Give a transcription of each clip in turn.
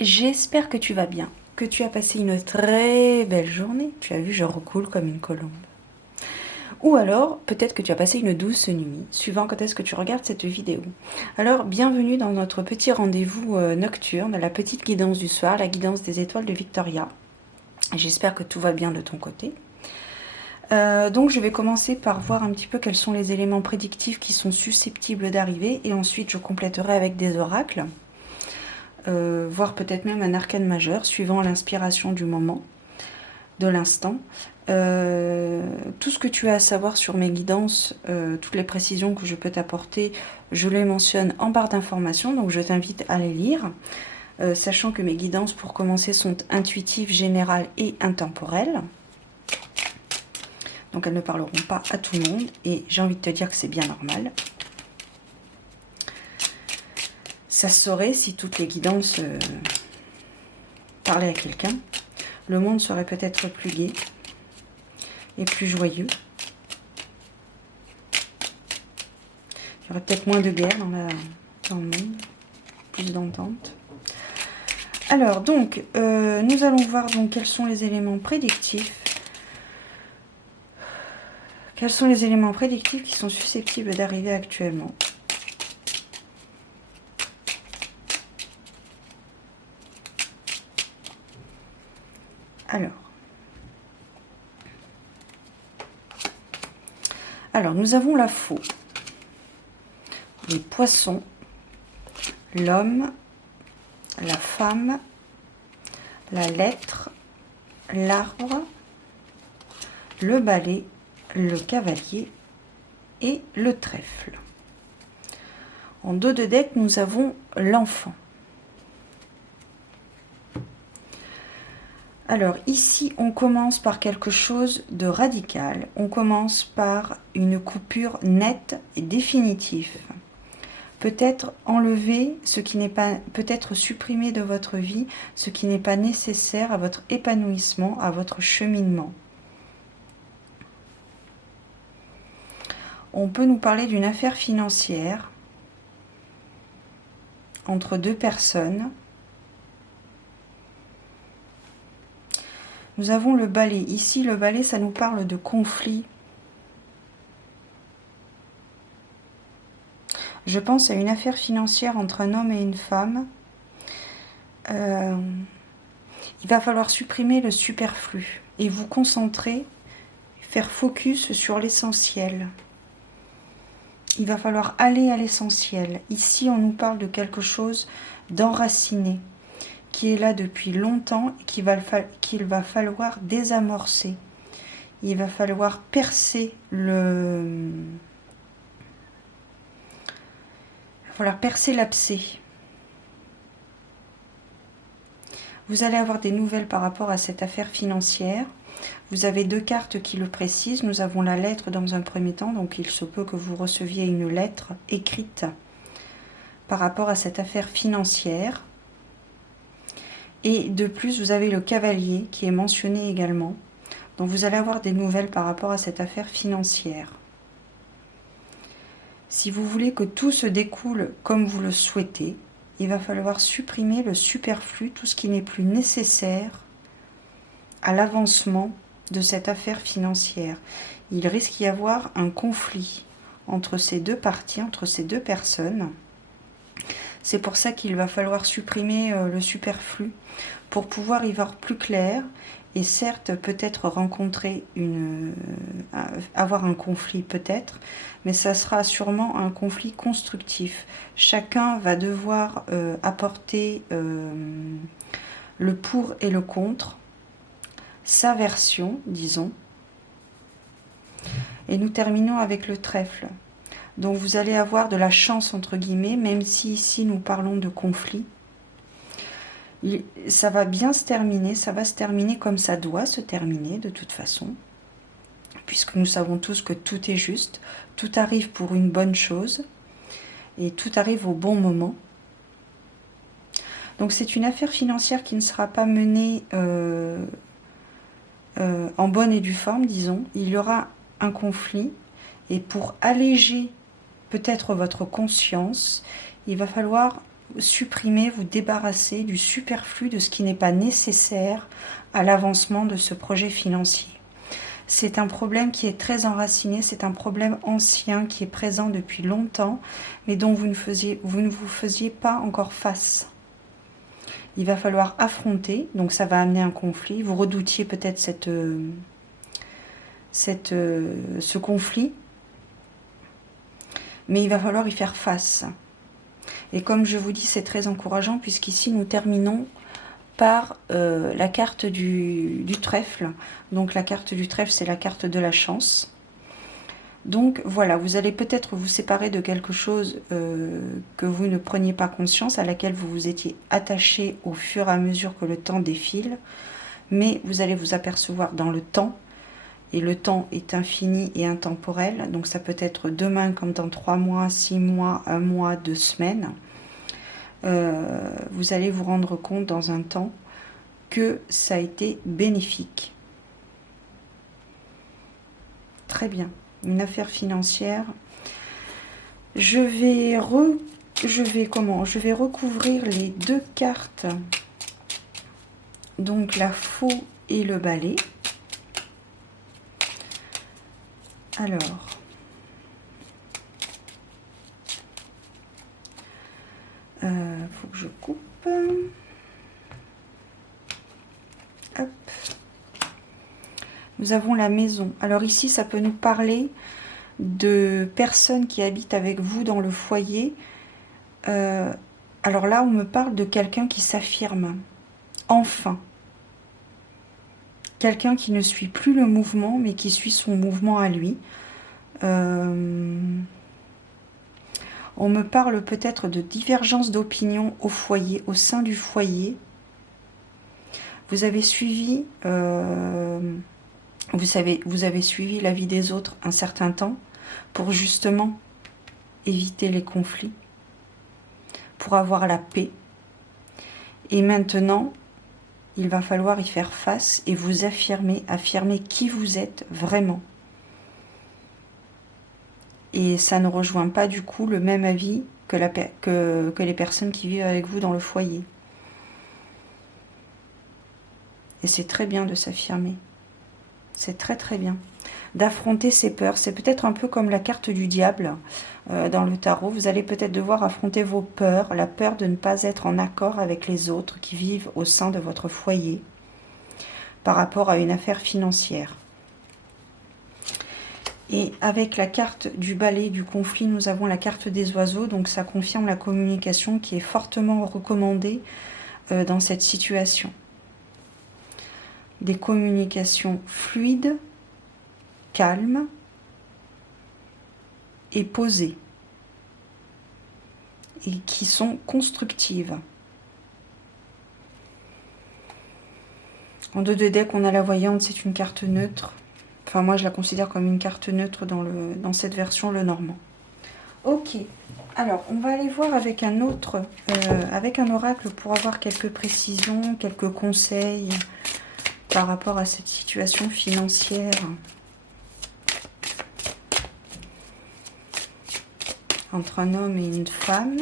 J'espère que tu vas bien, que tu as passé une très belle journée. Tu as vu, je recoule comme une colombe. Ou alors, peut-être que tu as passé une douce nuit, suivant quand est-ce que tu regardes cette vidéo. Alors, bienvenue dans notre petit rendez-vous nocturne, la petite guidance du soir, la guidance des étoiles de Victoria. J'espère que tout va bien de ton côté. Donc, je vais commencer par voir un petit peu quels sont les éléments prédictifs qui sont susceptibles d'arriver, et ensuite je compléterai avec des oracles. Voire peut-être même un arcane majeur, suivant l'inspiration du moment, de l'instant. Tout ce que tu as à savoir sur mes guidances, toutes les précisions que je peux t'apporter, je les mentionne en barre d'informations, donc je t'invite à les lire, sachant que mes guidances, pour commencer, sont intuitives, générales et intemporelles. Donc elles ne parleront pas à tout le monde, et j'ai envie de te dire que c'est bien normal. Ça se saurait si toutes les guidances parlaient à quelqu'un. Le monde serait peut-être plus gai et plus joyeux. Il y aurait peut-être moins de guerre dans le monde, plus d'entente. Alors, donc, nous allons voir donc quels sont les éléments prédictifs. Quels sont les éléments prédictifs qui sont susceptibles d'arriver actuellement? Alors, nous avons la faux, les poissons, l'homme, la femme, la lettre, l'arbre, le balai, le cavalier et le trèfle. En dos de deck, nous avons l'enfant. Alors ici, on commence par quelque chose de radical. On commence par une coupure nette et définitive. Peut-être enlever ce qui n'est pas, peut-être supprimer de votre vie ce qui n'est pas nécessaire à votre épanouissement, à votre cheminement. On peut nous parler d'une affaire financière entre deux personnes. Nous avons le balai. Ici, le balai, ça nous parle de conflit. Je pense à une affaire financière entre un homme et une femme. Il va falloir supprimer le superflu et vous concentrer, faire focus sur l'essentiel. Il va falloir aller à l'essentiel. Ici, on nous parle de quelque chose d'enraciné, qui est là depuis longtemps et qu'il va falloir désamorcer. Il va falloir percer l'abcès. Vous allez avoir des nouvelles par rapport à cette affaire financière. Vous avez deux cartes qui le précisent. Nous avons la lettre dans un premier temps, donc il se peut que vous receviez une lettre écrite par rapport à cette affaire financière. Et de plus, vous avez le cavalier qui est mentionné également. Donc vous allez avoir des nouvelles par rapport à cette affaire financière. Si vous voulez que tout se découle comme vous le souhaitez, il va falloir supprimer le superflu, tout ce qui n'est plus nécessaire à l'avancement de cette affaire financière. Il risque d'y avoir un conflit entre ces deux parties, entre ces deux personnes. C'est pour ça qu'il va falloir supprimer le superflu pour pouvoir y voir plus clair et certes peut-être rencontrer avoir un conflit peut-être, mais ça sera sûrement un conflit constructif. Chacun va devoir apporter le pour et le contre, sa version, disons. Et nous terminons avec le trèfle. Donc vous allez avoir de la chance entre guillemets, même si ici nous parlons de conflit. Ça va bien se terminer, ça va se terminer comme ça doit se terminer de toute façon. Puisque nous savons tous que tout est juste, tout arrive pour une bonne chose et tout arrive au bon moment. Donc c'est une affaire financière qui ne sera pas menée en bonne et due forme, disons. Il y aura un conflit et pour alléger peut-être votre conscience, il va falloir supprimer, vous débarrasser du superflu, de ce qui n'est pas nécessaire à l'avancement de ce projet financier. C'est un problème qui est très enraciné, c'est un problème ancien qui est présent depuis longtemps, mais dont vous ne vous faisiez pas encore face. Il va falloir affronter, donc ça va amener un conflit. Vous redoutiez peut-être ce conflit, mais il va falloir y faire face. Et comme je vous dis, c'est très encourageant, puisqu'ici nous terminons par la carte du trèfle. Donc la carte du trèfle, c'est la carte de la chance. Donc voilà, vous allez peut-être vous séparer de quelque chose que vous ne preniez pas conscience, à laquelle vous vous étiez attaché au fur et à mesure que le temps défile. Mais vous allez vous apercevoir dans le temps, et le temps est infini et intemporel. Donc ça peut être demain comme dans 3 mois, 6 mois, 1 mois, 2 semaines. Vous allez vous rendre compte dans un temps que ça a été bénéfique. Très bien. Une affaire financière. Je vais recouvrir les 2 cartes. Donc la faux et le balai. Alors. Faut que je coupe. Hop. Nous avons la maison. Alors ici, ça peut nous parler de personnes qui habitent avec vous dans le foyer. Alors là, on me parle de quelqu'un qui s'affirme. Enfin. Quelqu'un qui ne suit plus le mouvement, mais qui suit son mouvement à lui. On me parle peut-être de divergence d'opinion au foyer, au sein du foyer. Vous avez suivi, vous avez suivi la vie des autres un certain temps pour justement éviter les conflits, pour avoir la paix. Et maintenant, il va falloir y faire face et vous affirmer qui vous êtes vraiment. Et ça ne rejoint pas du coup le même avis que les personnes qui vivent avec vous dans le foyer. Et c'est très bien de s'affirmer. C'est très très bien. D'affronter ses peurs. C'est peut-être un peu comme la carte du diable dans le tarot. Vous allez peut-être devoir affronter vos peurs. La peur de ne pas être en accord avec les autres qui vivent au sein de votre foyer par rapport à une affaire financière. Et avec la carte du balai du conflit, nous avons la carte des oiseaux. Donc ça confirme la communication qui est fortement recommandée dans cette situation. Des communications fluides, calmes et posées. Et qui sont constructives. En 2 de deck, on a la voyante, c'est une carte neutre. Enfin, moi, je la considère comme une carte neutre dans cette version, le normand. Ok. Alors, on va aller voir avec un autre, avec un oracle pour avoir quelques précisions, quelques conseils par rapport à cette situation financière. Entre un homme et une femme.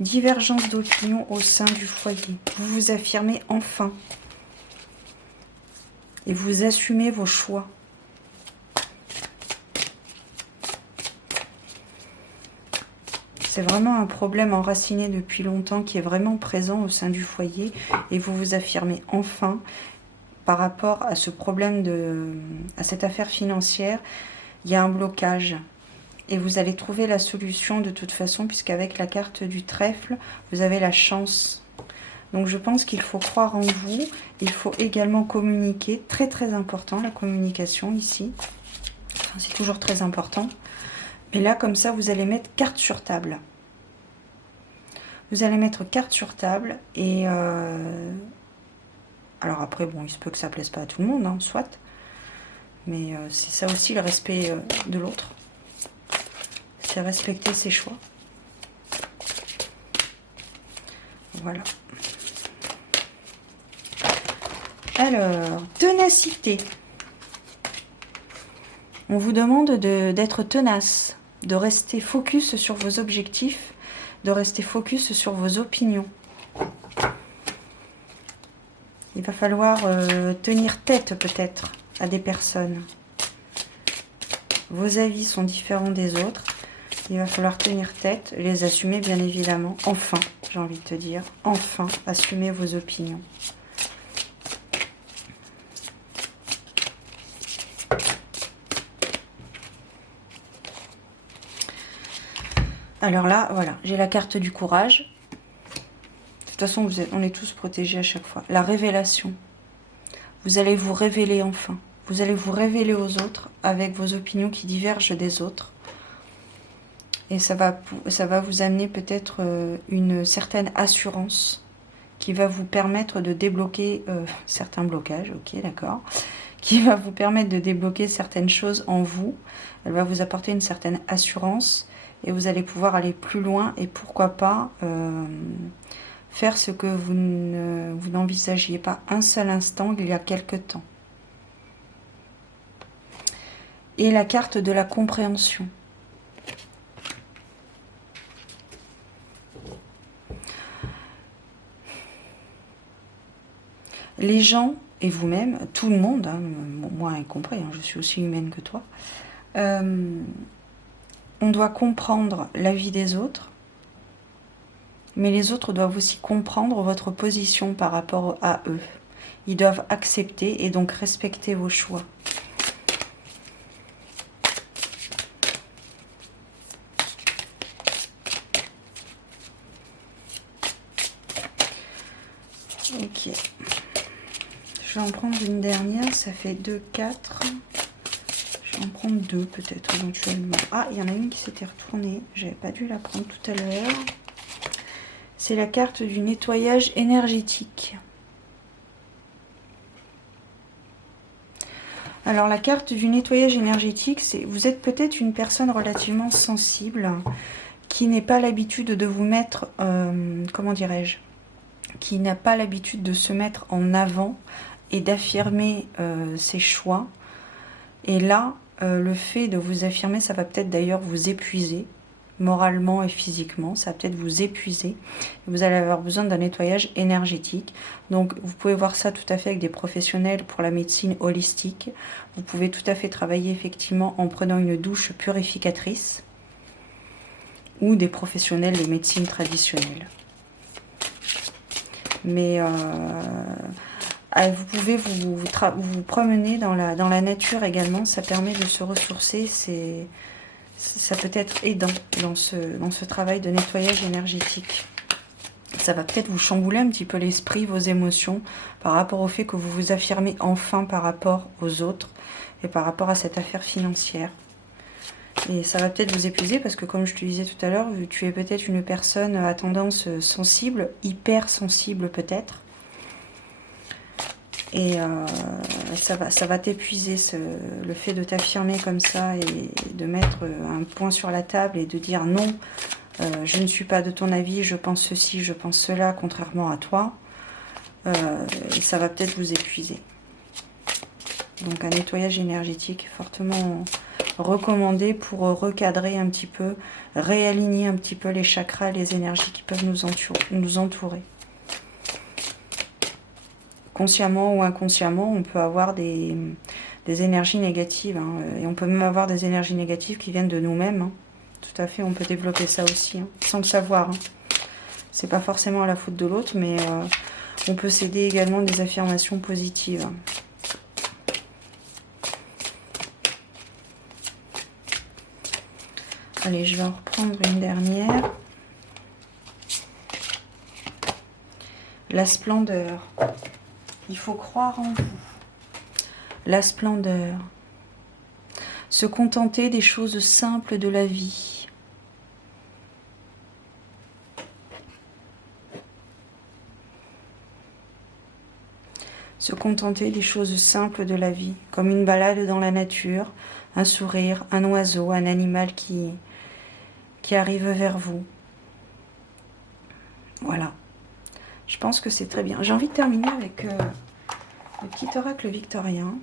Divergence d'opinion au sein du foyer. Vous vous affirmez enfin. Et vous assumez vos choix. C'est vraiment un problème enraciné depuis longtemps qui est vraiment présent au sein du foyer. Et vous vous affirmez enfin par rapport à ce problème, à cette affaire financière. Il y a un blocage. Et vous allez trouver la solution de toute façon, puisqu'avec la carte du trèfle, vous avez la chance. Donc je pense qu'il faut croire en vous. Il faut également communiquer. Très très important la communication ici. Enfin, c'est toujours très important. Mais là comme ça vous allez mettre carte sur table. Vous allez mettre carte sur table. Et alors après bon il se peut que ça plaise pas à tout le monde, hein, soit. Mais c'est ça aussi le respect de l'autre. C'est respecter ses choix. Voilà. Alors, ténacité. On vous demande d'être tenace, de rester focus sur vos objectifs, de rester focus sur vos opinions. Il va falloir tenir tête peut-être à des personnes. Vos avis sont différents des autres. Il va falloir tenir tête, les assumer bien évidemment. Enfin, j'ai envie de te dire, enfin, assumez vos opinions. Alors là, voilà, j'ai la carte du courage. De toute façon, on est tous protégés à chaque fois. La révélation. Vous allez vous révéler enfin. Vous allez vous révéler aux autres avec vos opinions qui divergent des autres. Et ça va vous amener peut-être une certaine assurance qui va vous permettre de débloquer certains blocages, ok, d'accord, qui va vous permettre de débloquer certaines choses en vous. Elle va vous apporter une certaine assurance et vous allez pouvoir aller plus loin et pourquoi pas faire ce que vous n'envisagiez pas un seul instant il y a quelque temps. Et la carte de la compréhension. Les gens, et vous-même, tout le monde, hein, moi y compris, hein, je suis aussi humaine que toi, on doit comprendre la vie des autres, mais les autres doivent aussi comprendre votre position par rapport à eux. Ils doivent accepter et donc respecter vos choix. Ok. Je vais en prendre une dernière, ça fait 2, 4. Je vais en prendre 2 peut-être éventuellement. Ah, il y en a une qui s'était retournée. J'avais pas dû la prendre tout à l'heure. C'est la carte du nettoyage énergétique. Alors la carte du nettoyage énergétique, c'est vous êtes peut-être une personne relativement sensible qui n'est pas l'habitude de vous mettre, comment dirais-je, qui n'a pas l'habitude de se mettre en avant et d'affirmer ses choix. Et là, le fait de vous affirmer, ça va peut-être d'ailleurs vous épuiser, moralement et physiquement, ça va peut-être vous épuiser. Vous allez avoir besoin d'un nettoyage énergétique. Donc vous pouvez voir ça tout à fait avec des professionnels pour la médecine holistique. Vous pouvez tout à fait travailler effectivement en prenant une douche purificatrice ou des professionnels de médecine traditionnelle. Mais vous pouvez vous promener dans la nature également, ça permet de se ressourcer, ça peut être aidant dans ce travail de nettoyage énergétique. Ça va peut-être vous chambouler un petit peu l'esprit, vos émotions, par rapport au fait que vous vous affirmez enfin par rapport aux autres et par rapport à cette affaire financière. Et ça va peut-être vous épuiser parce que comme je te disais tout à l'heure, tu es peut-être une personne à tendance sensible, hyper sensible peut-être. Et ça va t'épuiser, le fait de t'affirmer comme ça et de mettre un point sur la table et de dire non, je ne suis pas de ton avis, je pense ceci, je pense cela, contrairement à toi. Ça va peut-être vous épuiser. Donc un nettoyage énergétique fortement recommandé pour recadrer un petit peu, réaligner un petit peu les chakras, les énergies qui peuvent nous entourer. Consciemment ou inconsciemment, on peut avoir des énergies négatives. Hein, et on peut même avoir des énergies négatives qui viennent de nous-mêmes. Hein. Tout à fait, on peut développer ça aussi, hein, sans le savoir. Hein. C'est pas forcément à la faute de l'autre, mais on peut s'aider également des affirmations positives. Allez, je vais en reprendre une dernière. La splendeur. Il faut croire en vous. La splendeur. Se contenter des choses simples de la vie. Se contenter des choses simples de la vie, comme une balade dans la nature, un sourire, un oiseau, un animal qui arrive vers vous. Voilà. Je pense que c'est très bien. J'ai envie de terminer avec le petit oracle victorien.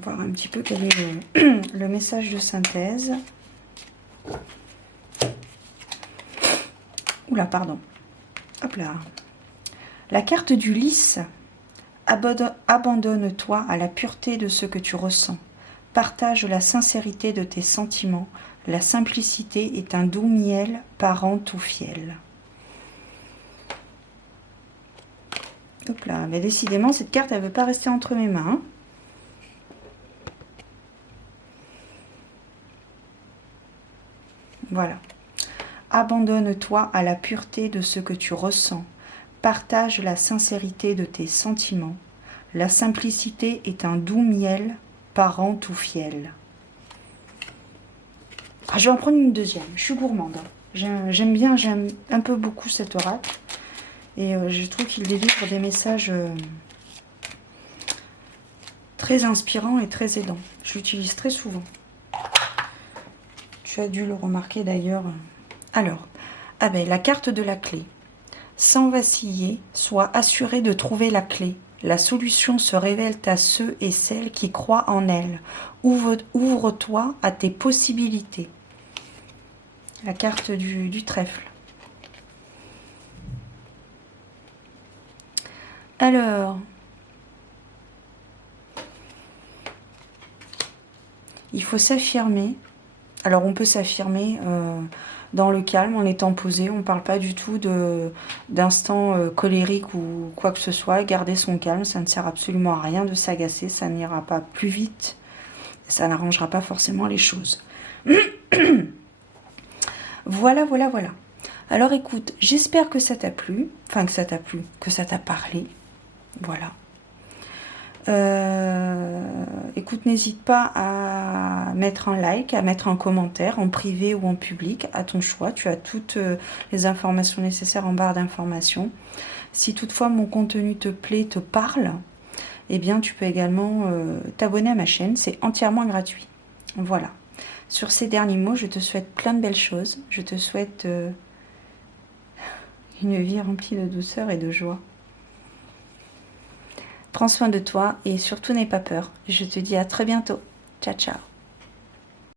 voir un petit peu quel est le message de synthèse. Oula, pardon. Hop là. La carte du lys. Abandonne-toi à la pureté de ce que tu ressens. Partage la sincérité de tes sentiments. La simplicité est un doux miel parent tout fiel. Hop là. Mais décidément, cette carte, elle ne veut pas rester entre mes mains. Voilà. Abandonne-toi à la pureté de ce que tu ressens. Partage la sincérité de tes sentiments. La simplicité est un doux miel parent tout fiel. Ah, je vais en prendre une deuxième. Je suis gourmande. J'aime un peu beaucoup cet oracle. Et je trouve qu'il délivre des messages très inspirants et très aidants. Je l'utilise très souvent. Tu as dû le remarquer d'ailleurs. Alors, ah ben, la carte de la clé. Sans vaciller, sois assuré de trouver la clé. La solution se révèle à ceux et celles qui croient en elle. Ouvre-toi à tes possibilités. La carte du trèfle. Alors, il faut s'affirmer. Alors, on peut s'affirmer dans le calme, en étant posé. On ne parle pas du tout d'instant colérique ou quoi que ce soit. Garder son calme, ça ne sert absolument à rien de s'agacer. Ça n'ira pas plus vite. Ça n'arrangera pas forcément les choses. Voilà, voilà, voilà. Alors, écoute, j'espère que ça t'a plu. Enfin, que ça t'a plu, que ça t'a parlé. Voilà. Écoute, n'hésite pas à mettre un like, à mettre un commentaire en privé ou en public, à ton choix. Tu as toutes les informations nécessaires en barre d'informations. Si toutefois mon contenu te plaît, te parle, eh bien tu peux également t'abonner à ma chaîne. C'est entièrement gratuit. Voilà. Sur ces derniers mots, je te souhaite plein de belles choses. Je te souhaite une vie remplie de douceur et de joie. Prends soin de toi et surtout n'aie pas peur. Je te dis à très bientôt. Ciao, ciao.